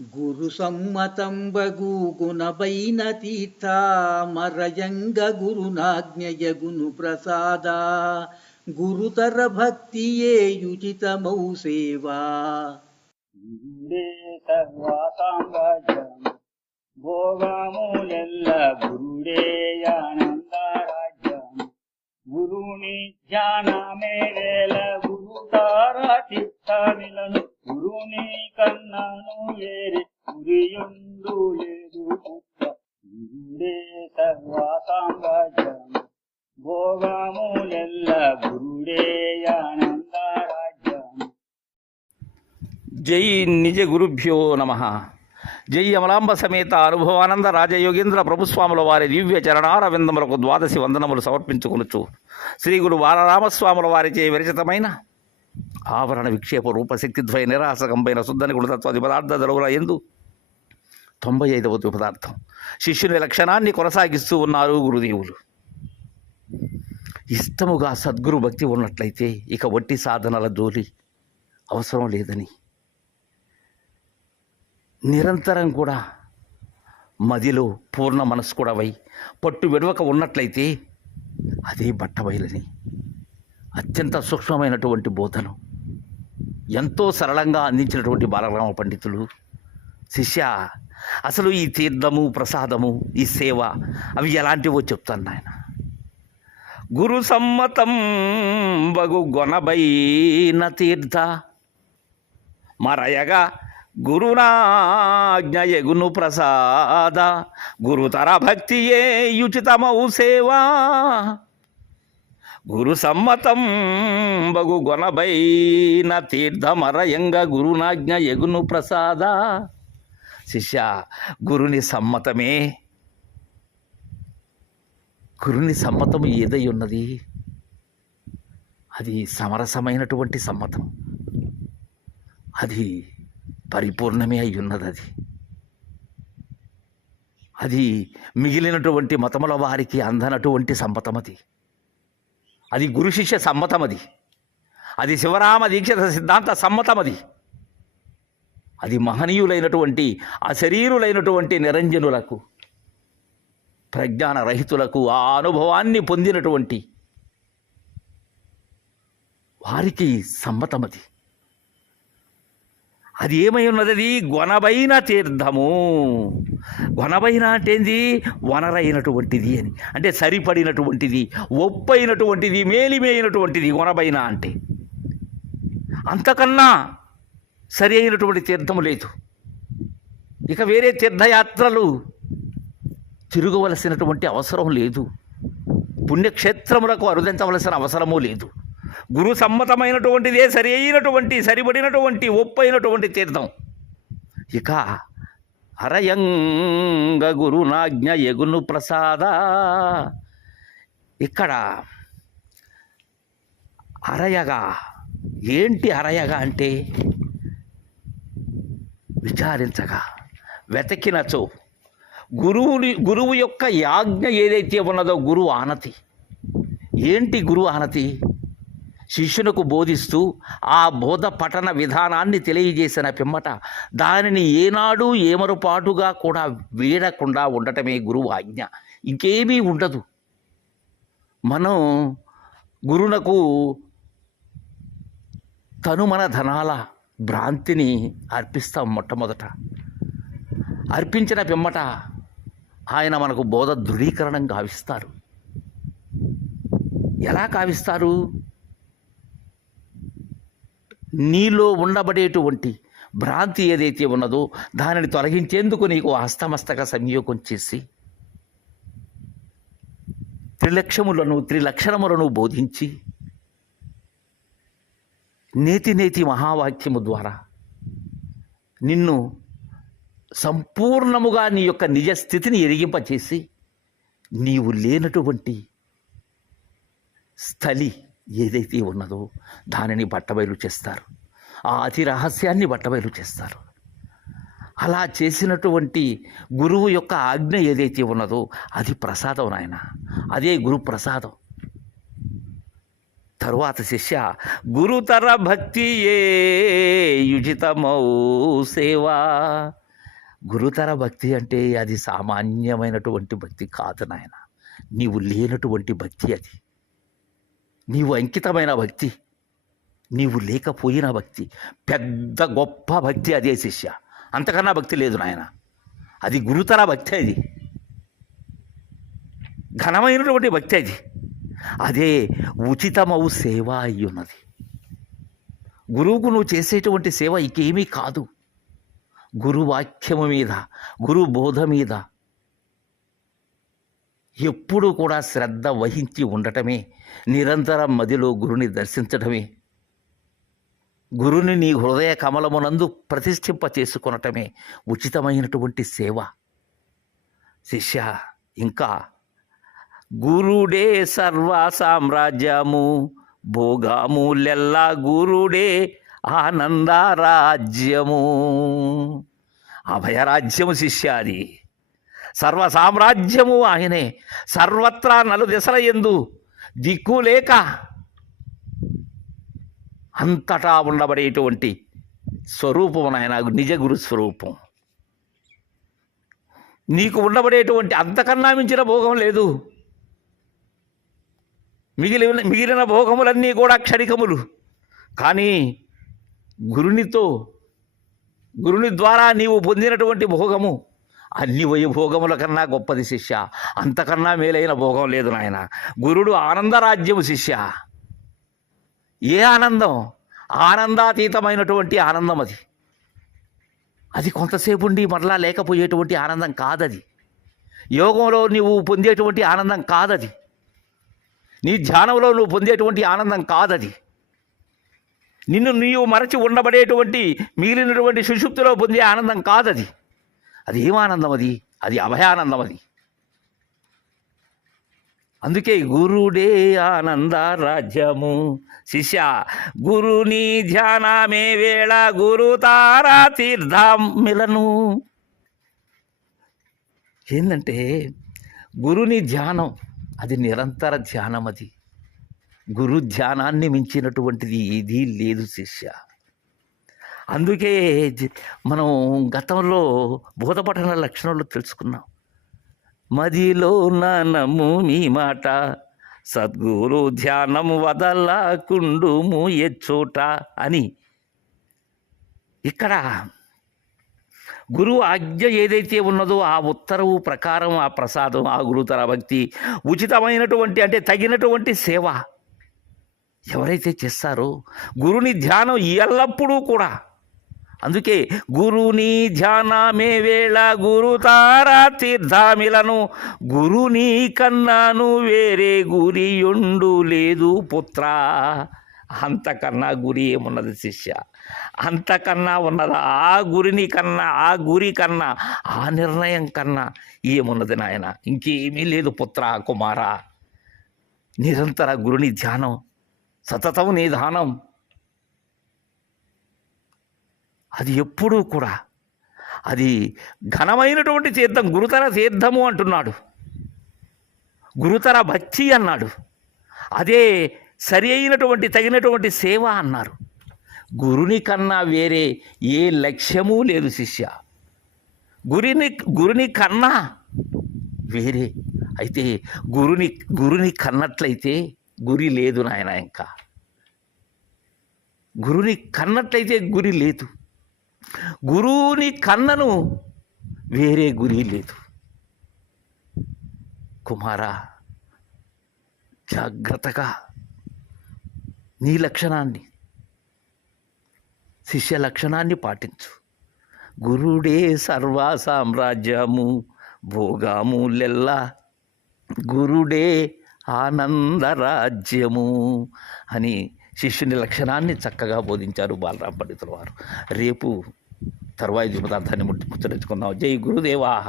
गुरुसम्मतं बगु गुणवै गुरुतरभक्तिये युचितमौ सेवा गुरुडे सर्वासाम्राज्यं गोवामोलु राज्यं गुरुणि जाना मेले लुरुदाराचिस्था मिलन् గురుని ధ్యానమే కన్నను ఏరి గురియుండు లేదు పుట్ట. గురుడే సర్వసామ్రాజ్యం భోగములెల్ల గురుడే ఆనందరాజ్యం జై నిజ గురుభ్యో నమ. జై అమలాంబ సమేత అనుభవానంద రాజయోగేంద్ర ప్రభుస్వాముల వారి దివ్య చరణారవిందములకు ద్వాదశి వందనములు సమర్పించుకొనుచు. శ్రీ గురు బాలరామస్వాముల వారిచే విరచితమైన ఆవరణ విక్షేప రూపశక్తిద్వయ నిరాసకంపైన శుద్ధని గుణతత్వాది పదార్థ దరువుల ఎందు. తొంభై ఐదవ పదార్థం. శిష్యుని లక్షణాన్ని కొనసాగిస్తూ ఉన్నారు గురుదేవులు. ఇష్టముగా సద్గురు భక్తి ఉన్నట్లయితే ఇక వట్టి సాధనల జోలి అవసరం లేదని. నిరంతరం కూడా మదిలో పూర్ణ మనస్కుడవై పట్టు విడవక ఉన్నట్లయితే అదే బట్టబయలని. అత్యంత సూక్ష్మమైనటువంటి బోధను. ఎంతో సరళంగా అందించినటువంటి బాలరామ పండితులు. శిష్య అసలు ఈ తీర్థము ప్రసాదము ఈ సేవ అవి ఎలాంటివో చెప్తాను నాయన. గురు సమ్మతం బగు గొనబైన తీర్థ. మరయగా గురునాజ్ఞ ఎగును ప్రసాద. గురుతర భక్తియే యుచితమౌ సేవా. గురు సమ్మతం బగు గొనబైన తీర్థమరయంగ గురునాజ్ఞ ఎగును ప్రసాద. శిష్య గురుని సమ్మతమే. గురుని సమ్మతం ఏదై ఉన్నది? అది సమరసమైనటువంటి సమ్మతం. అది పరిపూర్ణమే అయి ఉన్నది అది. అది మిగిలినటువంటి మతముల వారికి అందనటువంటి సమ్మతం అది అది గురు శిష్య సమ్మతం అది అది శివరామ దీక్షిత సిద్ధాంత సమ్మతం అది అది మహనీయులైనటువంటి అశరీరులైనటువంటి నిరంజనులకు ప్రజ్ఞాన రహితులకు ఆ అనుభవాన్ని పొందినటువంటి వారికి సమ్మతమది. అది ఏమై ఉన్నది అది గొనబైన తీర్థము. గొనబైన అంటే ఏంది? వనరైనటువంటిది అని. అంటే సరిపడినటువంటిది ఒప్పైనటువంటిది మేలిమేయినటువంటిది గొనబైన అంటే. అంతకన్నా సరి అయినటువంటి తీర్థము లేదు. ఇక వేరే తీర్థయాత్రలు తిరగవలసినటువంటి అవసరం లేదు. పుణ్యక్షేత్రములకు అరుదించవలసిన అవసరము లేదు. గురు సమ్మతమైనటువంటిదే సరి అయినటువంటి సరిపడినటువంటి ఒప్పైనటువంటి తీర్థం. ఇక హరయంగ గురునాజ్ఞ ఎగును ప్రసాద. ఇక్కడ అరయగా ఏంటి అరయగా అంటే? విచారించగా వెతకినచో. గురువుని గురువు యొక్క యాజ్ఞ ఏదైతే ఉన్నదో గురువు ఆనతి. ఏంటి గురువు ఆనతి? శిష్యునకు బోధిస్తూ ఆ బోధ పఠన విధానాన్ని తెలియజేసిన పిమ్మట దానిని ఏనాడు ఏమరుపాటుగా కూడా వీడకుండా ఉండటమే గురువు ఆజ్ఞ ఇంకేమీ ఉండదు. మనం గురునకు తనుమన ధనాల భ్రాంతిని అర్పిస్తాం మొట్టమొదట. అర్పించిన పిమ్మట ఆయన మనకు బోధ ధృవీకరణం కావిస్తారు ఎలా కావిస్తారు నీలో ఉండబడేటువంటి భ్రాంతి ఏదైతే ఉన్నదో దానిని తొలగించేందుకు నీకు హస్తమస్తక సంయోగం చేసి త్రిలక్షములను త్రిలక్షణములను బోధించి నేతి నేతి మహావాక్యము ద్వారా నిన్ను సంపూర్ణముగా నీ యొక్క నిజ స్థితిని ఎరిగింపచేసి నీవు లేనటువంటి స్థలి ఏదైతే ఉన్నదో దానిని బట్టబయలు చేస్తారు. ఆ అతి రహస్యాన్ని బట్టబయలు చేస్తారు. అలా చేసినటువంటి గురువు యొక్క ఆజ్ఞ ఏదైతే ఉన్నదో అది ప్రసాదం నాయన. అదే గురు ప్రసాదం తరువాత శిష్య గురుతర భక్తి ఏ యుజితమౌ సేవా? గురుతర భక్తి అంటే అది సామాన్యమైనటువంటి భక్తి కాదు నాయన. నీవు లేనటువంటి భక్తి అది. నీవు అంకితమైన భక్తి నీవు లేకపోయిన భక్తి పెద్ద గొప్ప భక్తి అదే శిష్య. అంతకన్నా భక్తి లేదు నాయన. అది గురుతర భక్తి అది. ఘనమైనటువంటి భక్తి అది. అదే ఉచితమవు సేవ అయ్యున్నది. గురువుకు నువ్వు చేసేటువంటి సేవ ఇంకేమీ కాదు. గురువాక్యము మీద గురు బోధ మీద ఎప్పుడూ కూడా శ్రద్ధ వహించి ఉండటమే నిరంతరం మదిలో గురుని దర్శించటమే గురుని నీ హృదయ కమలమునందు ప్రతిష్ఠింప చేసుకొనటమే ఉచితమైనటువంటి సేవ. శిష్య ఇంకా గురుడే సర్వ సామ్రాజ్యము భోగములెల్లా గురుడే ఆనందరాజ్యము అభయరాజ్యము శిష్యాది సర్వ సామ్రాజ్యము ఆయనే. సర్వత్రా నలు దిశల ఎందు దిక్కు లేక అంతటా ఉండబడేటువంటి స్వరూపం నాయన నిజ గురు స్వరూపం. నీకు ఉండబడేటువంటి అంతకన్నా మించిన భోగం లేదు. మిగిలిన మిగిలిన భోగములన్నీ కూడా క్షణికములు. కానీ గురునితో గురుని ద్వారా నీవు పొందినటువంటి భోగము అన్ని వైభోగముల కన్నా గొప్పది శిష్య. అంతకన్నా మేలైన భోగం లేదు నాయన. గురుడు ఆనందరాజ్యము శిష్య. ఏ ఆనందం? ఆనందాతీతమైనటువంటి ఆనందం అది. అది కొంతసేపు ఉండి మరలా లేకపోయేటువంటి ఆనందం కాదది. యోగంలో నీవు పొందేటువంటి ఆనందం కాదది. నీ ధ్యానంలో నువ్వు పొందేటువంటి ఆనందం కాదది. నిన్ను నీవు మరచి ఉండబడేటువంటి మిగిలినటువంటి సుషుప్తిలో పొందే ఆనందం కాదది. అది ఏమానందం ఆనందం అది అది అభయానందం అది అందుకే గురుడే ఆనంద రాజ్యము. శిష్య గురుని ధ్యానమే వేళ గురు తారా తీర్థమిలను ఏంటంటే గురుని ధ్యానం అది నిరంతర ధ్యానం అది గురు ధ్యానాన్ని మించినటువంటిది ఏదీ లేదు శిష్య. అందుకే మనం గతంలో బోధపఠన లక్షణాలు తెలుసుకున్నాం. మదిలో నానము మీ మాట సద్గురు ధ్యానం వదలకుండుము ఎచ్చోట అని. ఇక్కడ గురువు ఆజ్ఞ ఏదైతే ఉన్నదో ఆ ఉత్తరవు ప్రకారం ఆ ప్రసాదం ఆ గురుతర భక్తి ఉచితమైనటువంటి అంటే తగినటువంటి సేవ ఎవరైతే చేస్తారో గురుని ధ్యానం ఎల్లప్పుడూ కూడా అందుకే గురుని ధ్యానమే వేళ గురు తారా తీర్థామిలను గురుని కన్నాను వేరే గురియుండు లేదు పుత్ర. అంతకన్నా గురి ఏమున్నది శిష్య? అంతకన్నా ఉన్నదా? ఆ గురిని కన్నా ఆ గురి కన్నా ఆ నిర్ణయం కన్నా ఏమున్నది నాయన? ఇంకేమీ లేదు పుత్ర కుమార. నిరంతర గురుని ధ్యానం సతతం నిధానం అది ఎప్పుడూ కూడా అది ఘనమైనటువంటి తీర్థం గురుతర తీర్థము అంటున్నాడు. గురుతర భక్తి అన్నాడు. అదే సరి అయినటువంటి తగినటువంటి సేవ అన్నారు. గురుని కన్నా వేరే ఏ లక్ష్యము లేదు శిష్య. గురిని గురుని కన్నా వేరే. అయితే గురుని గురుని కన్నట్లయితే గురి లేదు నాయన ఇంకా. గురుని కన్నట్లయితే గురి లేదు. గురువుని కన్నను వేరే గురి లేదు. కుమారా జాగ్రత్తగా నీ లక్షణాన్ని శిష్య లక్షణాన్ని పాటించు. గురుడే సర్వ సామ్రాజ్యము భోగములెల్లా గురుడే ఆనందరాజ్యము అని శిష్యుని లక్షణాన్ని చక్కగా బోధించారు బాలరామ పండితుల వారు. రేపు తరువాయి పదార్థాన్ని ముట్టి ముచ్చరించుకుందాం. జై గురుదేవా.